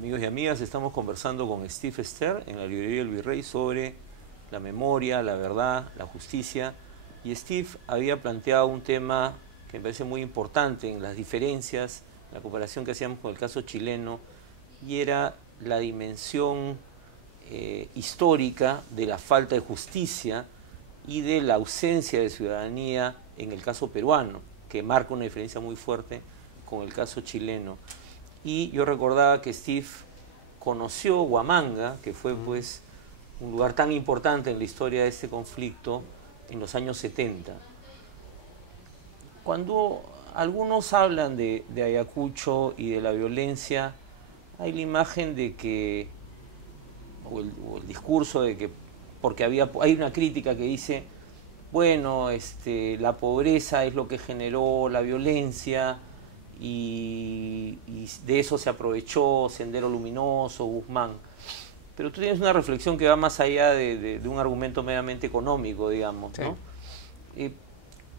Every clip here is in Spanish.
Amigos y amigas, estamos conversando con Steve Ster en la librería del Virrey sobre la memoria, la verdad, la justicia. Y Steve había planteado un tema que me parece muy importante en las diferencias, la comparación que hacíamos con el caso chileno, y era la dimensión histórica de la falta de justicia y de la ausencia de ciudadanía en el caso peruano, que marca una diferencia muy fuerte con el caso chileno. Y yo recordaba que Steve conoció Huamanga, que fue pues un lugar tan importante en la historia de este conflicto en los años 70. Cuando algunos hablan de Ayacucho y de la violencia, hay la imagen de que, o el discurso de que, porque hay una crítica que dice, bueno, la pobreza es lo que generó la violencia, y de eso se aprovechó Sendero Luminoso, Guzmán. Pero tú tienes una reflexión que va más allá de un argumento meramente económico, digamos, ¿no? Sí.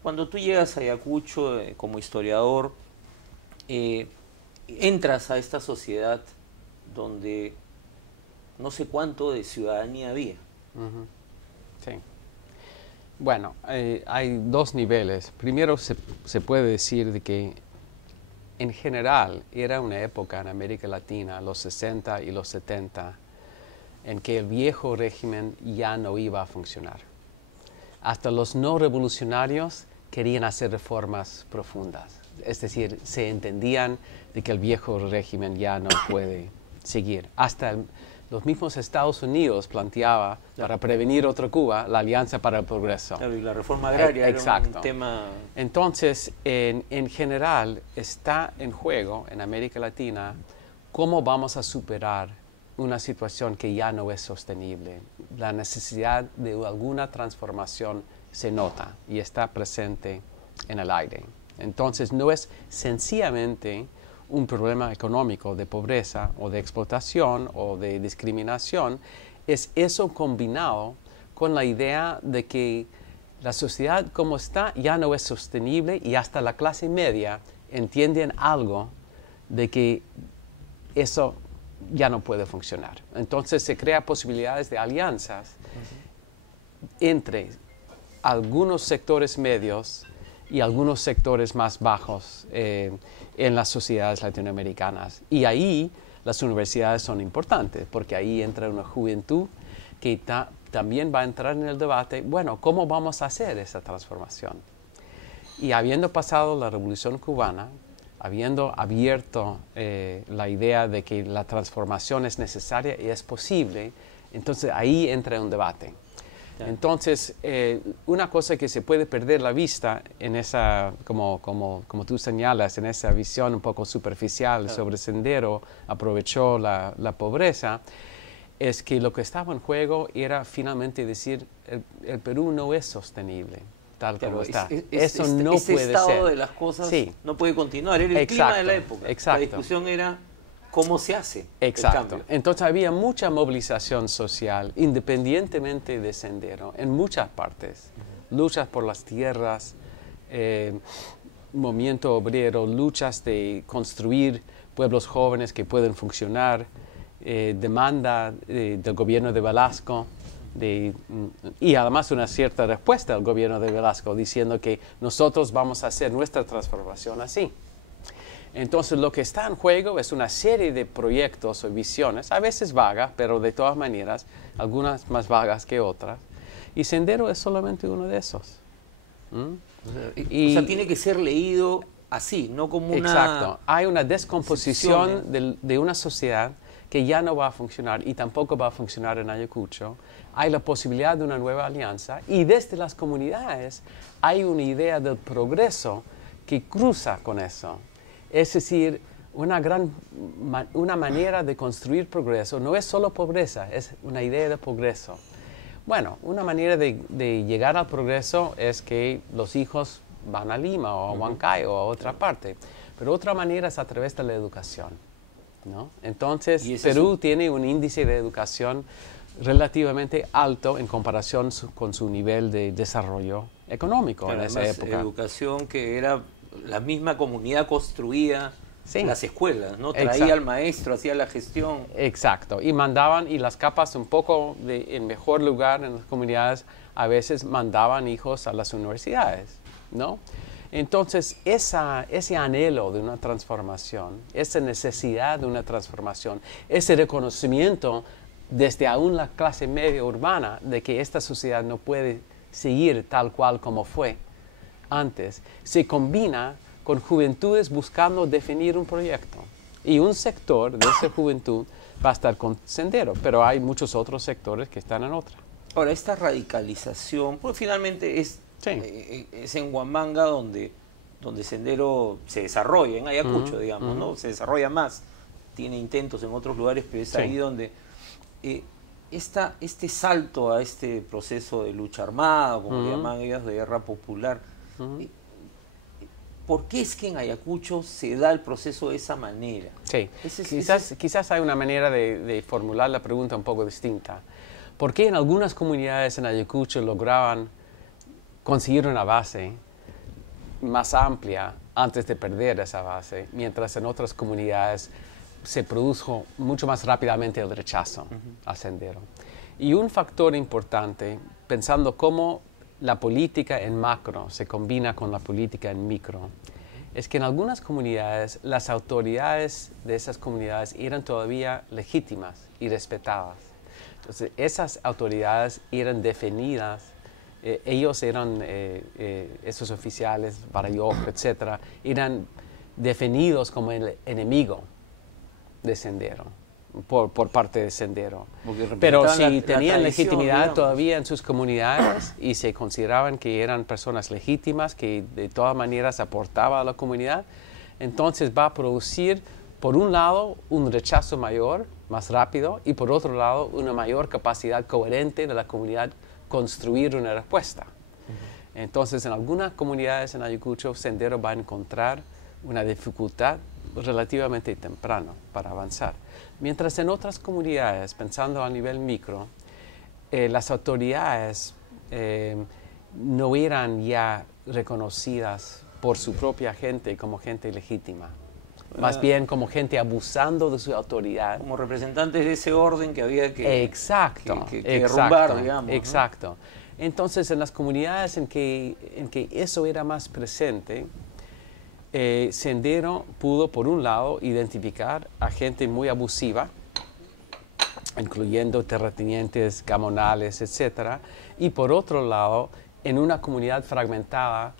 Cuando tú llegas a Ayacucho como historiador, entras a esta sociedad donde no sé cuánto de ciudadanía había. Sí. Bueno, hay dos niveles. Primero se puede decir de que en general era una época en América Latina, los 60 y los 70, en que el viejo régimen ya no iba a funcionar. Hasta los no revolucionarios querían hacer reformas profundas. Es decir, se entendían de que el viejo régimen ya no puede seguir. Hasta los mismos Estados Unidos planteaba, para prevenir otra Cuba, la Alianza para el Progreso. Claro, y la reforma agraria era un tema... Entonces, en general, está en juego en América Latina cómo vamos a superar una situación que ya no es sostenible. La necesidad de alguna transformación se nota y está presente en el aire. Entonces, no es sencillamente un problema económico de pobreza o de explotación o de discriminación, es eso combinado con la idea de que la sociedad como está ya no es sostenible y hasta la clase media entienden algo de que eso ya no puede funcionar. Entonces se crean posibilidades de alianzas entre algunos sectores medios y algunos sectores más bajos en las sociedades latinoamericanas. Y ahí las universidades son importantes, porque ahí entra una juventud que también va a entrar en el debate, bueno, ¿cómo vamos a hacer esa transformación? Y habiendo pasado la Revolución Cubana, habiendo abierto la idea de que la transformación es necesaria y es posible, entonces ahí entra un debate. Entonces, una cosa que se puede perder la vista en esa, como tú señalas, en esa visión un poco superficial sobre Sendero, aprovechó la pobreza, es que lo que estaba en juego era finalmente decir, el Perú no es sostenible, tal como está. Eso no puede ser. Ese estado de las cosas no puede continuar, era el clima de la época. La discusión era... ¿Cómo se hace el cambio? Entonces había mucha movilización social, independientemente de Sendero, en muchas partes. Luchas por las tierras, movimiento obrero, luchas de construir pueblos jóvenes que pueden funcionar, demanda del gobierno de Velasco, y además una cierta respuesta del gobierno de Velasco, diciendo que nosotros vamos a hacer nuestra transformación así. Entonces, lo que está en juego es una serie de proyectos o visiones, a veces vagas, pero de todas maneras, algunas más vagas que otras. Y Sendero es solamente uno de esos. O sea, tiene que ser leído así, no como una... Exacto. Hay una descomposición de una sociedad que ya no va a funcionar y tampoco va a funcionar en Ayacucho. Hay la posibilidad de una nueva alianza y desde las comunidades hay una idea del progreso que cruza con eso. Es decir, una manera de construir progreso no es solo pobreza, es una idea de progreso. Bueno, una manera de llegar al progreso es que los hijos van a Lima o a Huancayo o a otra parte, pero otra manera es a través de la educación, ¿no? Entonces, Perú tiene un índice de educación relativamente alto en comparación con su nivel de desarrollo económico en esa época. Educación que era... La misma comunidad construía Sí. las escuelas, ¿no? Traía Exacto. al maestro, hacía la gestión. Exacto, y mandaban, y las capas un poco en mejor lugar en las comunidades, a veces mandaban hijos a las universidades, ¿no? Entonces, ese anhelo de una transformación, esa necesidad de una transformación, ese reconocimiento desde aún la clase media urbana de que esta sociedad no puede seguir tal cual como fue antes, se combina con juventudes buscando definir un proyecto. Y un sector de esa juventud va a estar con Sendero, pero hay muchos otros sectores que están en otra. Ahora, esta radicalización, pues finalmente es en Huamanga donde Sendero se desarrolla, en Ayacucho, digamos, ¿no? Se desarrolla más, tiene intentos en otros lugares, pero es ahí donde este salto a este proceso de lucha armada, como le llaman ellos, de guerra popular, ¿por qué es que en Ayacucho se da el proceso de esa manera? Sí, quizás hay una manera de formular la pregunta un poco distinta. ¿Por qué en algunas comunidades en Ayacucho lograban conseguir una base más amplia antes de perder esa base, mientras en otras comunidades se produjo mucho más rápidamente el rechazo al Sendero? Y un factor importante, pensando cómo la política en macro se combina con la política en micro, es que en algunas comunidades las autoridades de esas comunidades eran todavía legítimas y respetadas. Entonces, esas autoridades eran definidas, ellos eran, esos oficiales, Barayoc, etcétera, eran definidos como el enemigo de Sendero, por parte de Sendero. Pero si tenían legitimidad, digamos, todavía en sus comunidades y se consideraban que eran personas legítimas, que de todas maneras aportaban a la comunidad, entonces va a producir, por un lado, un rechazo mayor, más rápido, y por otro lado, una mayor capacidad coherente de la comunidad construir una respuesta. Entonces, en algunas comunidades en Ayacucho, Sendero va a encontrar una dificultad relativamente temprano para avanzar. Mientras en otras comunidades, pensando a nivel micro, las autoridades no eran ya reconocidas por su propia gente como gente legítima, más bien como gente abusando de su autoridad. Como representantes de ese orden que había que derrumbar, derrumbar, digamos. Exacto. ¿No? Entonces, en las comunidades en que eso era más presente, Sendero pudo, por un lado, identificar a gente muy abusiva, incluyendo terratenientes, gamonales, etc. Y por otro lado, en una comunidad fragmentada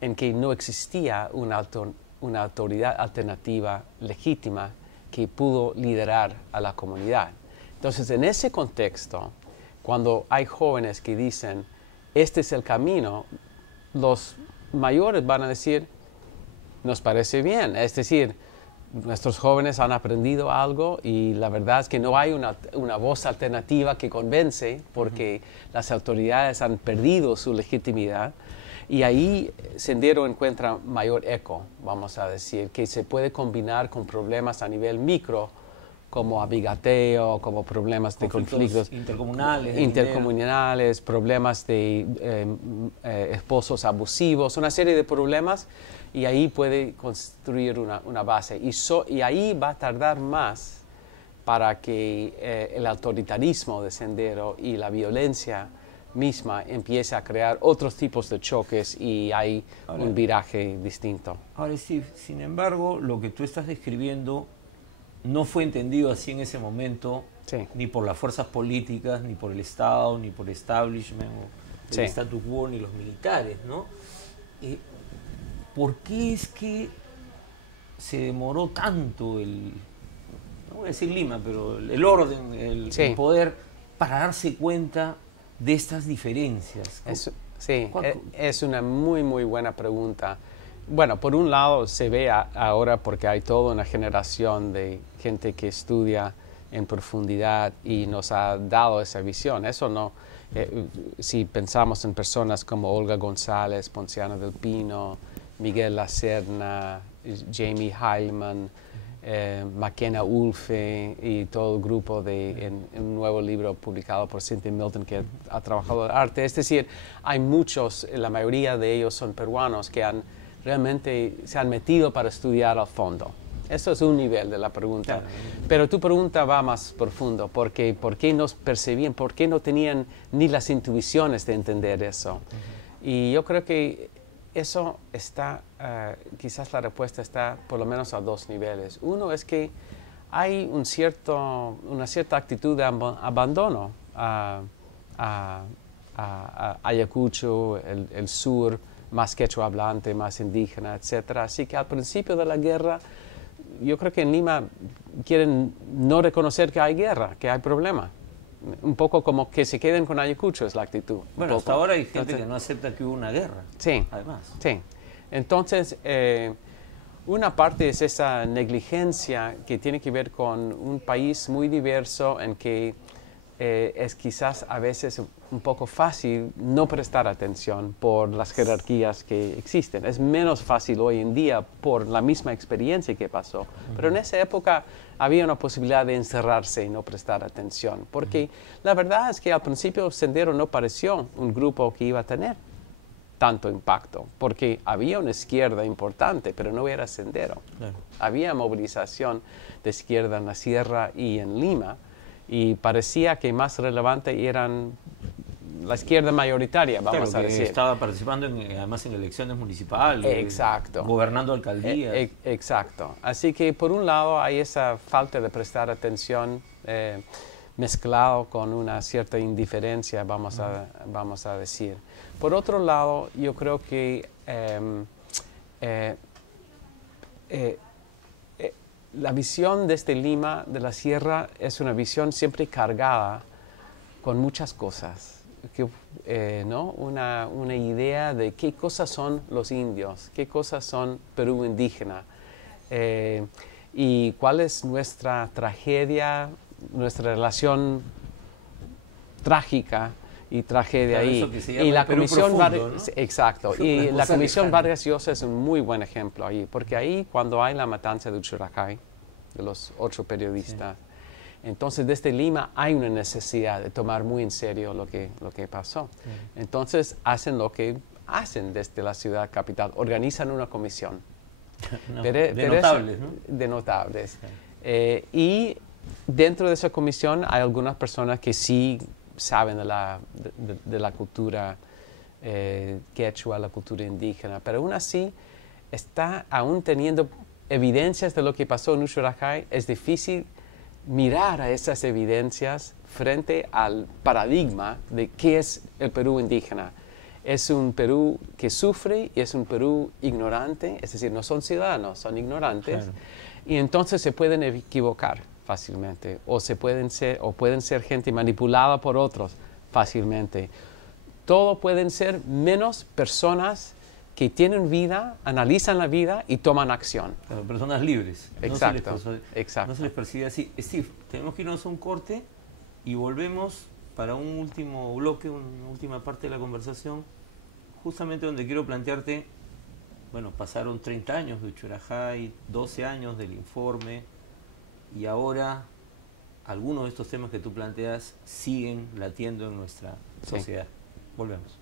en que no existía una autoridad alternativa legítima que pudo liderar a la comunidad. Entonces, en ese contexto, cuando hay jóvenes que dicen, este es el camino, los mayores van a decir, nos parece bien. Es decir, nuestros jóvenes han aprendido algo y la verdad es que no hay una voz alternativa que convence porque las autoridades han perdido su legitimidad. Y ahí Sendero encuentra mayor eco, vamos a decir, que se puede combinar con problemas a nivel micro, como abigateo, como problemas de conflictos intercomunales, problemas de esposos abusivos, una serie de problemas, y ahí puede construir una base. Y ahí va a tardar más para que el autoritarismo de Sendero y la violencia misma empiece a crear otros tipos de choques y hay un viraje distinto. Ahora, Steve, sin embargo, lo que tú estás describiendo no fue entendido así en ese momento, ni por las fuerzas políticas, ni por el Estado, ni por el establishment, o el status quo, ni los militares, ¿no? ¿Por qué es que se demoró tanto no voy a decir Lima, pero el orden, el poder, para darse cuenta de estas diferencias? Es una muy, muy buena pregunta. Bueno, por un lado se ve ahora porque hay toda una generación de gente que estudia en profundidad y nos ha dado esa visión. Eso no, si pensamos en personas como Olga González, Ponciano del Pino, Miguel Lacerna, Jamie Heilman, McKenna Ulfe y todo el grupo en un nuevo libro publicado por Cynthia Milton que ha trabajado el arte. Es decir, hay muchos, la mayoría de ellos son peruanos que realmente se han metido para estudiar a fondo. Eso es un nivel de la pregunta. Claro. Pero tu pregunta va más profundo, porque ¿por qué no percibían, por qué no tenían ni las intuiciones de entender eso? Y yo creo que eso está, quizás la respuesta está por lo menos a dos niveles. Uno es que hay una cierta actitud de abandono a Ayacucho, el sur, más quechua hablante, más indígena, etc. Así que al principio de la guerra, yo creo que en Lima quieren no reconocer que hay guerra, que hay problema. Un poco como que se queden con Ayacucho es la actitud. Bueno, hasta ahora hay gente que no acepta que hubo una guerra. Sí. Además. Sí. Entonces, una parte es esa negligencia que tiene que ver con un país muy diverso en que es quizás a veces un poco fácil no prestar atención por las jerarquías que existen. Es menos fácil hoy en día por la misma experiencia que pasó. Pero en esa época había una posibilidad de encerrarse y no prestar atención. Porque la verdad es que al principio Sendero no pareció un grupo que iba a tener tanto impacto, porque había una izquierda importante, pero no era Sendero. Claro. Había movilización de izquierda en la Sierra y en Lima, y parecía que más relevante eran la izquierda mayoritaria, vamos Claro, a que decir. estaba participando además en elecciones municipales. Exacto. Gobernando alcaldías. Exacto. Así que por un lado hay esa falta de prestar atención mezclado con una cierta indiferencia, vamos a decir. Por otro lado, yo creo que la visión desde Lima, de la Sierra, es una visión siempre cargada con muchas cosas. ¿No? Una idea de qué cosas son los indios, qué cosas son Perú indígena, y cuál es nuestra tragedia, nuestra relación trágica y tragedia Claro, ahí. eso que se llama Y la Perú Comisión profundo, ¿no? Exacto. Una Y la cosa Comisión lejana. Vargas Llosa es un muy buen ejemplo ahí, porque ahí cuando hay la matanza de Uchuracay, de los 8 periodistas, entonces desde Lima hay una necesidad de tomar muy en serio lo que pasó. Entonces hacen lo que hacen desde la ciudad capital, organizan una comisión. No, Pero notables, ¿no? De notables. Y dentro de esa comisión hay algunas personas que sí saben de la cultura quechua, la cultura indígena, pero aún así está aún teniendo evidencias de lo que pasó en Uchuracay. Es difícil mirar a esas evidencias frente al paradigma de qué es el Perú indígena. Es un Perú que sufre y es un Perú ignorante, es decir, no son ciudadanos, son ignorantes, Claro. y entonces se pueden equivocar fácilmente, o pueden ser gente manipulada por otros fácilmente. Todo pueden ser menos personas que tienen vida, analizan la vida y toman acción. Claro, personas libres. Exacto, No se les percibe así. Steve, tenemos que irnos a un corte y volvemos para un último bloque, una última parte de la conversación, justamente donde quiero plantearte, bueno, pasaron 30 años de Uchuracay, 12 años del informe, y ahora algunos de estos temas que tú planteas siguen latiendo en nuestra sociedad. Volvemos.